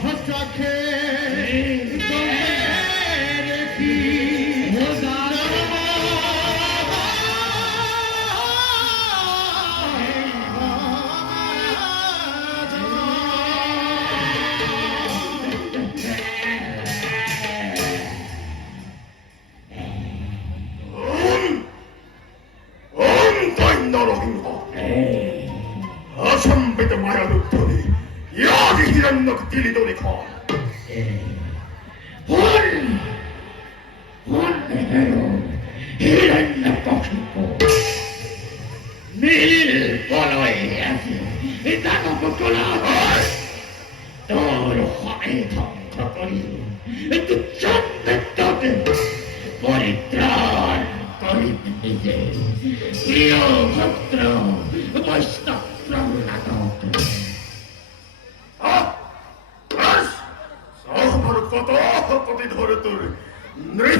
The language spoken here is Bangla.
চোখে দেখি অসম্বিত মায়ার উত্তরে ইয়াদি হিরণ্যক দিলি দলে খান নীল বলয়ে আছে দানব তোলা তোর হয় ধ্বংস করি দুঃসন্দেহ পরিত্রাণ করি নিজে প্রিয় ভক্ত বৈষ্ণব প্রহ্লাদক আমার কত কোটি ধরে তোর নৃত্য